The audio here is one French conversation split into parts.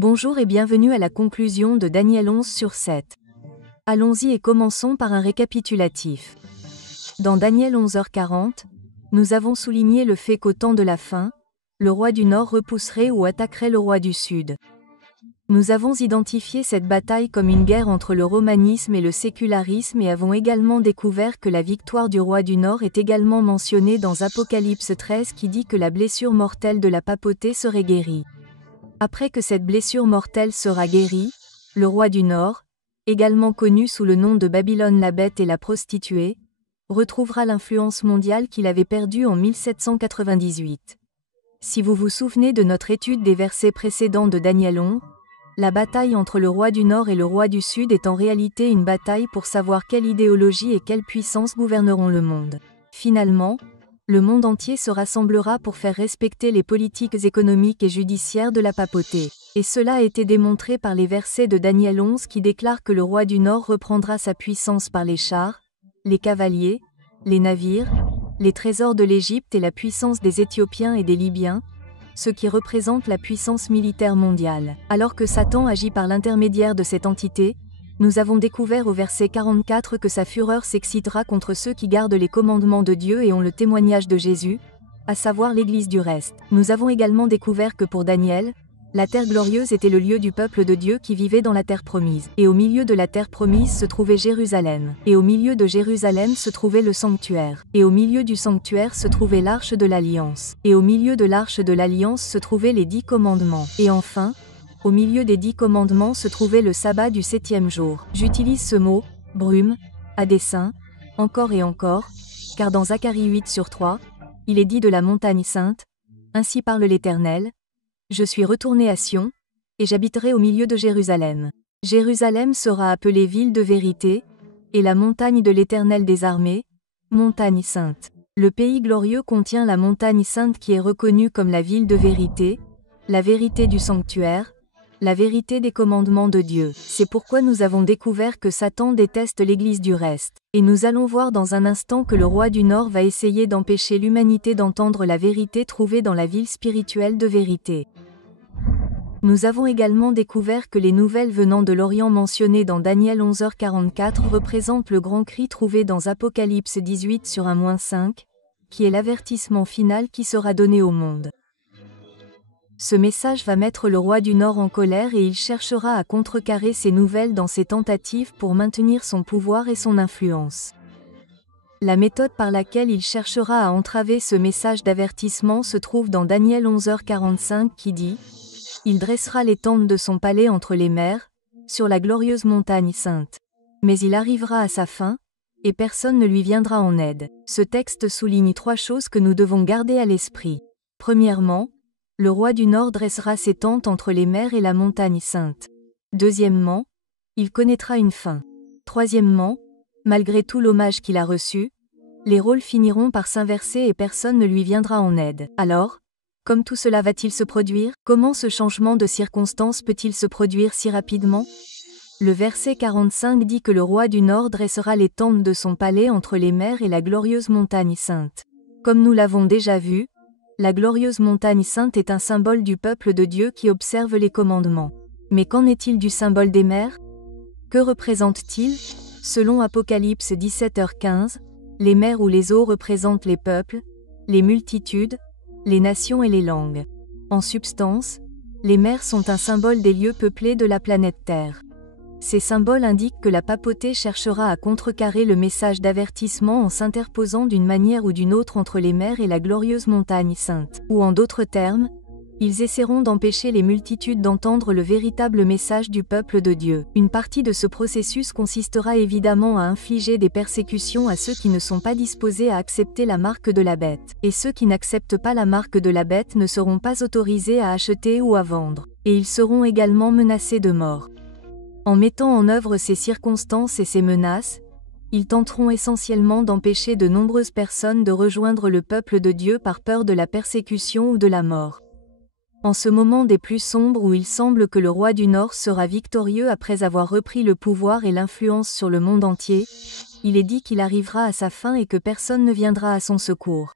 Bonjour et bienvenue à la conclusion de Daniel 11 sur 7. Allons-y et commençons par un récapitulatif. Dans Daniel 11h40, nous avons souligné le fait qu'au temps de la fin, le roi du Nord repousserait ou attaquerait le roi du Sud. Nous avons identifié cette bataille comme une guerre entre le romanisme et le sécularisme et avons également découvert que la victoire du roi du Nord est également mentionnée dans Apocalypse 13 qui dit que la blessure mortelle de la papauté serait guérie. Après que cette blessure mortelle sera guérie, le roi du Nord, également connu sous le nom de Babylone la bête et la prostituée, retrouvera l'influence mondiale qu'il avait perdue en 1798. Si vous vous souvenez de notre étude des versets précédents de Daniel 11, la bataille entre le roi du Nord et le roi du Sud est en réalité une bataille pour savoir quelle idéologie et quelle puissance gouverneront le monde. Finalement, le monde entier se rassemblera pour faire respecter les politiques économiques et judiciaires de la papauté. Et cela a été démontré par les versets de Daniel 11 qui déclarent que le roi du Nord reprendra sa puissance par les chars, les cavaliers, les navires, les trésors de l'Égypte et la puissance des Éthiopiens et des Libyens, ce qui représente la puissance militaire mondiale. Alors que Satan agit par l'intermédiaire de cette entité, nous avons découvert au verset 44 que sa fureur s'excitera contre ceux qui gardent les commandements de Dieu et ont le témoignage de Jésus, à savoir l'Église du reste. Nous avons également découvert que pour Daniel, la terre glorieuse était le lieu du peuple de Dieu qui vivait dans la terre promise. Et au milieu de la terre promise se trouvait Jérusalem. Et au milieu de Jérusalem se trouvait le sanctuaire. Et au milieu du sanctuaire se trouvait l'arche de l'Alliance. Et au milieu de l'arche de l'Alliance se trouvaient les 10 commandements. Et enfin, au milieu des 10 commandements se trouvait le sabbat du 7e jour. J'utilise ce mot, brume, à dessein, encore et encore, car dans Zacharie 8 sur 3, il est dit de la montagne sainte, ainsi parle l'Éternel, je suis retourné à Sion, et j'habiterai au milieu de Jérusalem. Jérusalem sera appelée ville de vérité, et la montagne de l'Éternel des armées, montagne sainte. Le pays glorieux contient la montagne sainte qui est reconnue comme la ville de vérité, la vérité du sanctuaire, la vérité des commandements de Dieu. C'est pourquoi nous avons découvert que Satan déteste l'Église du reste. Et nous allons voir dans un instant que le roi du Nord va essayer d'empêcher l'humanité d'entendre la vérité trouvée dans la ville spirituelle de vérité. Nous avons également découvert que les nouvelles venant de l'Orient mentionnées dans Daniel 11h44 représentent le grand cri trouvé dans Apocalypse 18 sur 1-5, qui est l'avertissement final qui sera donné au monde. Ce message va mettre le roi du Nord en colère et il cherchera à contrecarrer ces nouvelles dans ses tentatives pour maintenir son pouvoir et son influence. La méthode par laquelle il cherchera à entraver ce message d'avertissement se trouve dans Daniel 11h45 qui dit « Il dressera les tentes de son palais entre les mers, sur la glorieuse montagne sainte. Mais il arrivera à sa fin, et personne ne lui viendra en aide. » Ce texte souligne 3 choses que nous devons garder à l'esprit. Premièrement, le roi du Nord dressera ses tentes entre les mers et la montagne sainte. Deuxièmement, il connaîtra une fin. Troisièmement, malgré tout l'hommage qu'il a reçu, les rôles finiront par s'inverser et personne ne lui viendra en aide. Alors, comme tout cela va-t-il se produire? Comment ce changement de circonstance peut-il se produire si rapidement? Le verset 45 dit que le roi du Nord dressera les tentes de son palais entre les mers et la glorieuse montagne sainte. Comme nous l'avons déjà vu, la glorieuse montagne sainte est un symbole du peuple de Dieu qui observe les commandements. Mais qu'en est-il du symbole des mers? Que représente-t-il? Selon Apocalypse 17h15, les mers ou les eaux représentent les peuples, les multitudes, les nations et les langues. En substance, les mers sont un symbole des lieux peuplés de la planète Terre. Ces symboles indiquent que la papauté cherchera à contrecarrer le message d'avertissement en s'interposant d'une manière ou d'une autre entre les mers et la glorieuse montagne sainte. Ou en d'autres termes, ils essaieront d'empêcher les multitudes d'entendre le véritable message du peuple de Dieu. Une partie de ce processus consistera évidemment à infliger des persécutions à ceux qui ne sont pas disposés à accepter la marque de la bête. Et ceux qui n'acceptent pas la marque de la bête ne seront pas autorisés à acheter ou à vendre. Et ils seront également menacés de mort. En mettant en œuvre ces circonstances et ces menaces, ils tenteront essentiellement d'empêcher de nombreuses personnes de rejoindre le peuple de Dieu par peur de la persécution ou de la mort. En ce moment des plus sombres où il semble que le roi du Nord sera victorieux après avoir repris le pouvoir et l'influence sur le monde entier, il est dit qu'il arrivera à sa fin et que personne ne viendra à son secours.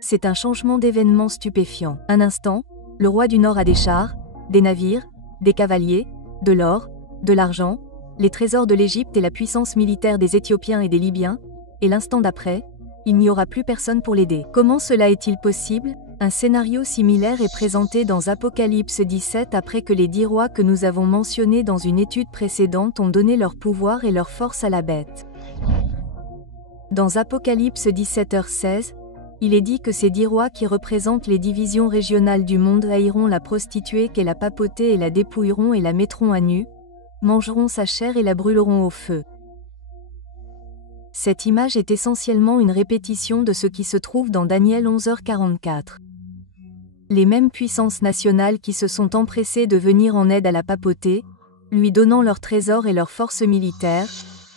C'est un changement d'événement stupéfiant. Un instant, le roi du Nord a des chars, des navires, des cavaliers, de l'or, de l'argent, les trésors de l'Égypte et la puissance militaire des Éthiopiens et des Libyens, et l'instant d'après, il n'y aura plus personne pour l'aider. Comment cela est-il possible? Un scénario similaire est présenté dans Apocalypse 17 après que les 10 rois que nous avons mentionnés dans une étude précédente ont donné leur pouvoir et leur force à la bête. Dans Apocalypse 17h16, il est dit que ces 10 rois qui représentent les divisions régionales du monde haïront la prostituée qu'est la papauté et la dépouilleront et la mettront à nu, mangeront sa chair et la brûleront au feu. Cette image est essentiellement une répétition de ce qui se trouve dans Daniel 11h44. Les mêmes puissances nationales qui se sont empressées de venir en aide à la papauté, lui donnant leurs trésors et leurs forces militaires,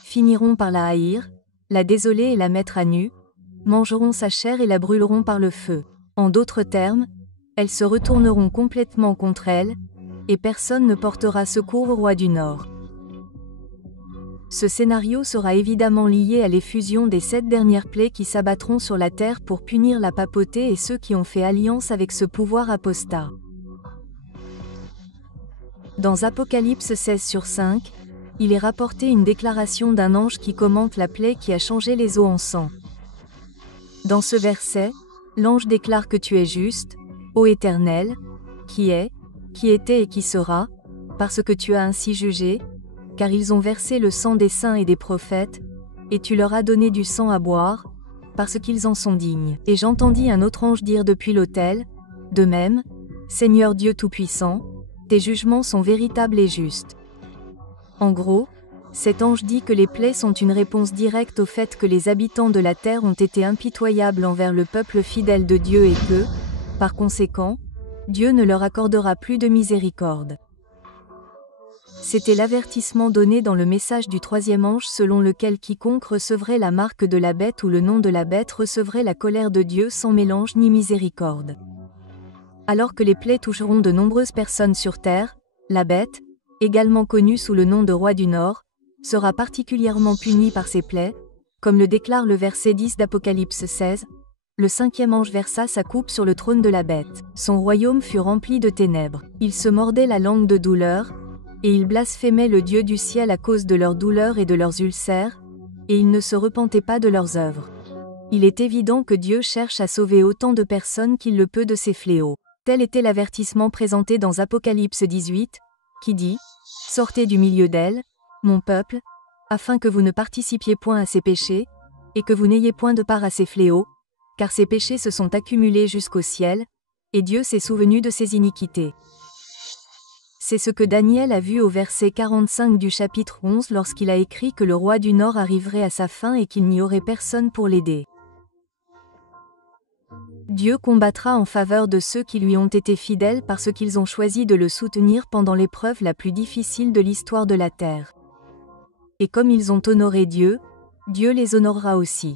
finiront par la haïr, la désoler et la mettre à nu, mangeront sa chair et la brûleront par le feu. En d'autres termes, elles se retourneront complètement contre elle, et personne ne portera secours au roi du Nord. Ce scénario sera évidemment lié à l'effusion des 7 dernières plaies qui s'abattront sur la terre pour punir la papauté et ceux qui ont fait alliance avec ce pouvoir apostat. Dans Apocalypse 16/5, il est rapporté une déclaration d'un ange qui commente la plaie qui a changé les eaux en sang. Dans ce verset, l'ange déclare que tu es juste, ô Éternel, qui est, qui était et qui sera, parce que tu as ainsi jugé, car ils ont versé le sang des saints et des prophètes, et tu leur as donné du sang à boire, parce qu'ils en sont dignes. Et j'entendis un autre ange dire depuis l'autel, de même, Seigneur Dieu Tout-Puissant, tes jugements sont véritables et justes. En gros, cet ange dit que les plaies sont une réponse directe au fait que les habitants de la terre ont été impitoyables envers le peuple fidèle de Dieu et que, par conséquent, Dieu ne leur accordera plus de miséricorde. C'était l'avertissement donné dans le message du 3e ange selon lequel quiconque recevrait la marque de la bête ou le nom de la bête recevrait la colère de Dieu sans mélange ni miséricorde. Alors que les plaies toucheront de nombreuses personnes sur terre, la bête, également connue sous le nom de roi du Nord, sera particulièrement punie par ses plaies, comme le déclare le verset 10 d'Apocalypse 16, le 5e ange versa sa coupe sur le trône de la bête. Son royaume fut rempli de ténèbres. Il se mordait la langue de douleur, et il blasphémait le Dieu du ciel à cause de leurs douleurs et de leurs ulcères, et il ne se repentait pas de leurs œuvres. Il est évident que Dieu cherche à sauver autant de personnes qu'il le peut de ces fléaux. Tel était l'avertissement présenté dans Apocalypse 18, qui dit « Sortez du milieu d'elle, mon peuple, afin que vous ne participiez point à ses péchés, et que vous n'ayez point de part à ses fléaux, car ses péchés se sont accumulés jusqu'au ciel, et Dieu s'est souvenu de ses iniquités. » C'est ce que Daniel a vu au verset 45 du chapitre 11 lorsqu'il a écrit que le roi du Nord arriverait à sa fin et qu'il n'y aurait personne pour l'aider. Dieu combattra en faveur de ceux qui lui ont été fidèles parce qu'ils ont choisi de le soutenir pendant l'épreuve la plus difficile de l'histoire de la terre. Et comme ils ont honoré Dieu, Dieu les honorera aussi.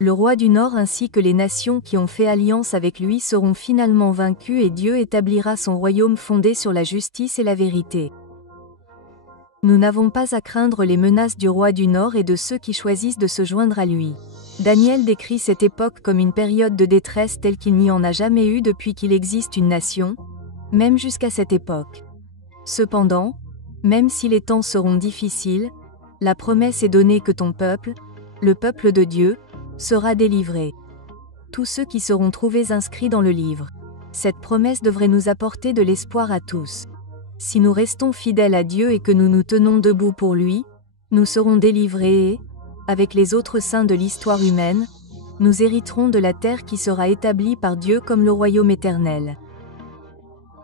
Le roi du Nord ainsi que les nations qui ont fait alliance avec lui seront finalement vaincus et Dieu établira son royaume fondé sur la justice et la vérité. Nous n'avons pas à craindre les menaces du roi du Nord et de ceux qui choisissent de se joindre à lui. Daniel décrit cette époque comme une période de détresse telle qu'il n'y en a jamais eu depuis qu'il existe une nation, même jusqu'à cette époque. Cependant, même si les temps seront difficiles, la promesse est donnée que ton peuple, le peuple de Dieu, sera délivré. Tous ceux qui seront trouvés inscrits dans le livre. Cette promesse devrait nous apporter de l'espoir à tous. Si nous restons fidèles à Dieu et que nous nous tenons debout pour lui, nous serons délivrés et, avec les autres saints de l'histoire humaine, nous hériterons de la terre qui sera établie par Dieu comme le royaume éternel.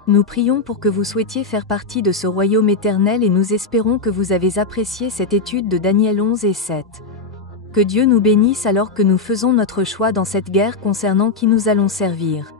Nous prions pour que vous souhaitiez faire partie de ce royaume éternel et nous espérons que vous avez apprécié cette étude de Daniel 11 et 7. Que Dieu nous bénisse alors que nous faisons notre choix dans cette guerre concernant qui nous allons servir.